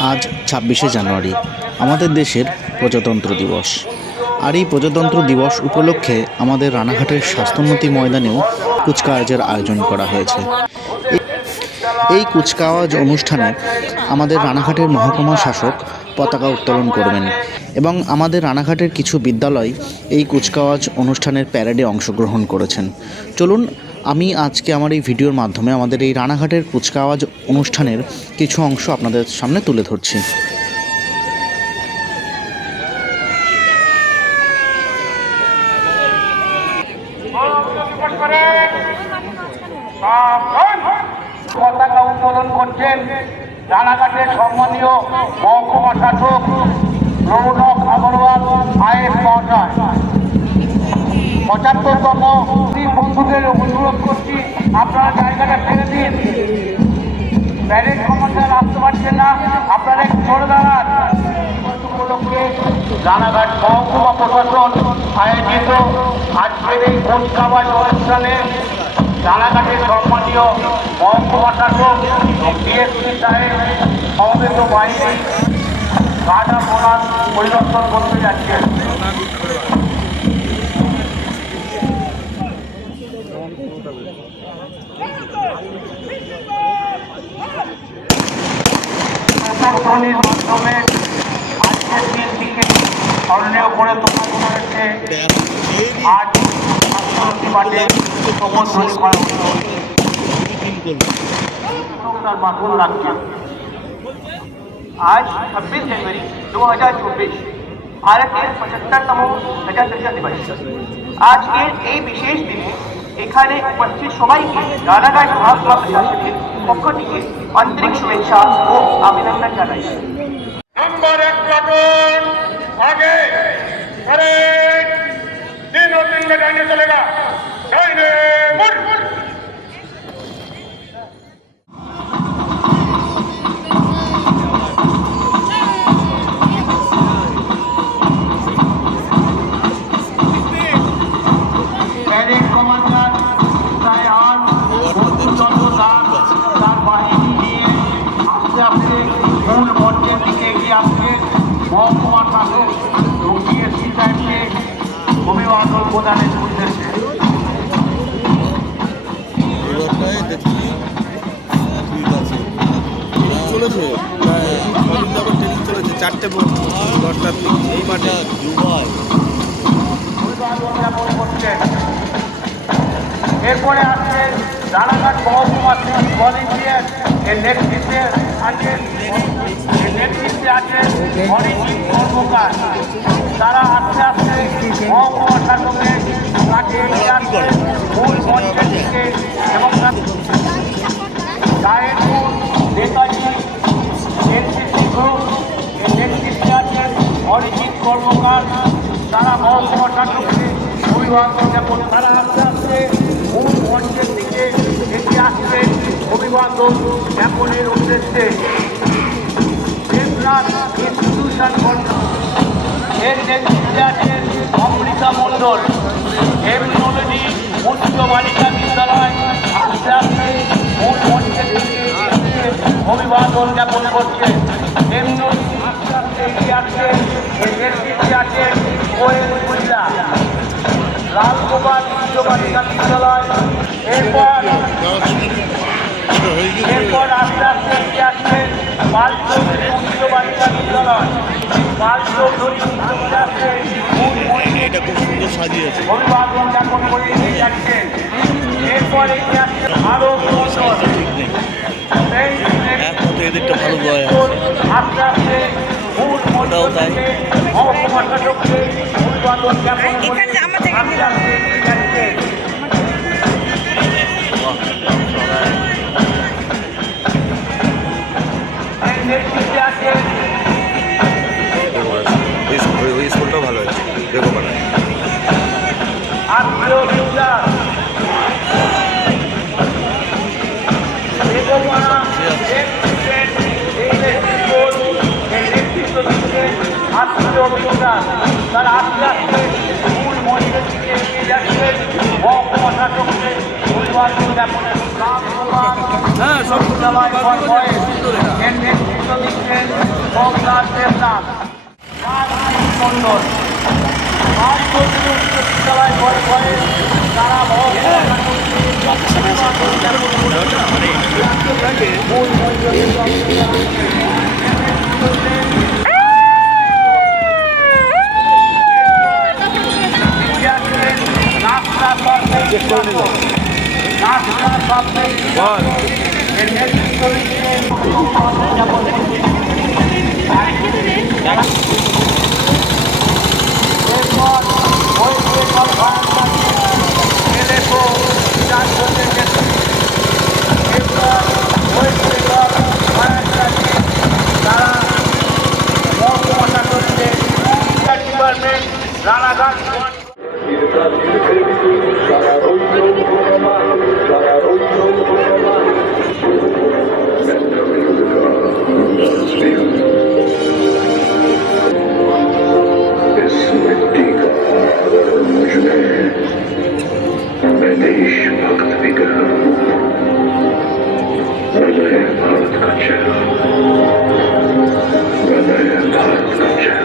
আজ ছাব্বিশে জানুয়ারি, আমাদের দেশের প্রজাতন্ত্র দিবস। আর এই প্রজাতন্ত্র দিবস উপলক্ষে আমাদের রানাঘাটের স্বাস্থ্যোন্নতি ময়দানেও কুচকাওয়াজের আয়োজন করা হয়েছে। এই- কুচকাওয়াজ অনুষ্ঠানে আমাদের রানাঘাটের মহকুমা শাসক পতাকা উত্তোলন করবেন এবং আমাদের রানাঘাটের কিছু বিদ্যালয় এই কুচকাওয়াজ অনুষ্ঠানের প্যারেডে অংশগ্রহণ করেছেন। চলুন আমি আজকে আমার এই ভিডিওর মাধ্যমে আমাদের এই রানাঘাটের কুচকাওয়াজ অনুষ্ঠানের কিছু অংশ আপনাদের সামনে তুলে ধরছি। পতাকা উত্তোলন করছেন রানাঘাটের সম্মানীয় মহকুমা শাসক রৌনক আগরওয়াল। পঁচাত্তরতম বন্ধুদের অনুরোধ করছি, আপনারা জায়গাটা ছেড়ে দিন। প্যারেড কমান্ডার আসতে পারছেন না, আপনারা একটু সরে দাঁড়ান। রানাঘাট মহকুমা প্রশাসন, আয়োজিত আজকের এই কুচকাওয়াজ অনুষ্ঠানে রানাঘাটের সম্মানীয় মহকুমা শাসক বিএসপি সাহেব সমবেত বাহিনী অফ অনার পরিদর্শন করতে যাচ্ছেন। প্রদর্শনীর মাধ্যমে আজকের দিনটিকে স্মরণীয় করে তোলা হয়েছে আজ স্বাস্থ্যমন্ত্রী মাঠে প্রবর্তনী করা হলো তার মাধ্যম লাগছে आज 26 जनवरी 2024 ভারতের পঁচাত্তরতম প্রজাতন্ত্র দিবস আজকের এই বিশেষ দিনে এখানে উপস্থিত সবাইকে রানাঘাট মহকুমা প্রশাসনের পক্ষ থেকে আন্তরিক শুভেচ্ছা ও অভিনন্দন জানাই মূল মঞ্চের দিকে এগিয়ে আসছে মহকুমা শাসক এবং ডিএসপি সাহেবকে অভিবাদন প্রদানের উদ্দেশ্যে। চলেছে? ট্রেনিং চলেছে। চারটে দশটার দিকে। এই মাঠে করছেন। এরপরে আসছে রানাঘাট মহকুমা ভলেন্টিয়ার এর নেতৃত্বে এর নেতৃত্বে আছেন অরিজিৎ কর্মকার। তারা আস্তে আস্তে মহকুমা শাসকের কাছে মূল মঞ্চের এবং গায়েরপুর নেতাজি, এনসিসি গ্রুপ এর নেতৃত্বে আছেন অরিজিৎ কর্মকার। তারা মহকুমা শাসককে জ্ঞাপন তারা আস্তে আস্তে মূল মঞ্চের দিকে এগিয়ে আসছে অভিবাদন জ্ঞাপনের উদ্দেশ্যে দেবনাথ ইনস্টিটিউশন এর নেতৃত্বে আছেন অমৃতা মণ্ডল এমনোলজি উচ্চ বালিকা বিদ্যালয় আস্তে আস্তে অভিবাদন জ্ঞাপন করছে এমনোলজি আস্তে আস্তে এর নেতৃত্বে আছেন কোয়েল কুইলা লালগোপাল উচ্চ বালিকা বিদ্যালয় এরপর এরপর আস্তে আস্তে এগিয়ে আসছেন বাল চৌধুরী উচ্চ বালিকা বিদ্যালয় বাল চৌধুরী উচ্চ এটা খুব সুন্দর সাজিয়েছে। অভিবাদন জ্ঞাপন করে নিয়ে যাচ্ছেন। এরপরে কি আসছে আরও ঠিক নেই এই একমতো এদেরটা ভালো বয় আস্তে আস্তে ওটাও তাই। শাসককে অভিবাদন জ্ঞাপন করে স্কুলটাও ভালো হয়েছে দেখো পাড়ায় আত্মীয় বিদ্যার বেগমানা নেতৃত্বের এই নেতৃত্ব এই নেতৃত্ব দিচ্ছেন আত্মীয় বিদ্যার তারা আস্তে আস্তে মঞ্চের দিকে এগিয়ে যাচ্ছেন শাসককে অভিবাদন জ্ঞাপনের হ্যাঁ সব বিদ্যালয় নেতৃত্ব দিচ্ছেন মমতাজ দেবনাথ মণ্ডল আজ পর্যন্ত বিশ্ববিদ্যালয় ঘরে ঘরে তারা রাস্তা রাস্তা প্রাপ্ত বল देश भक्त विग्रह हृदय भारत का चेहरा हृदय भारत का चेहरा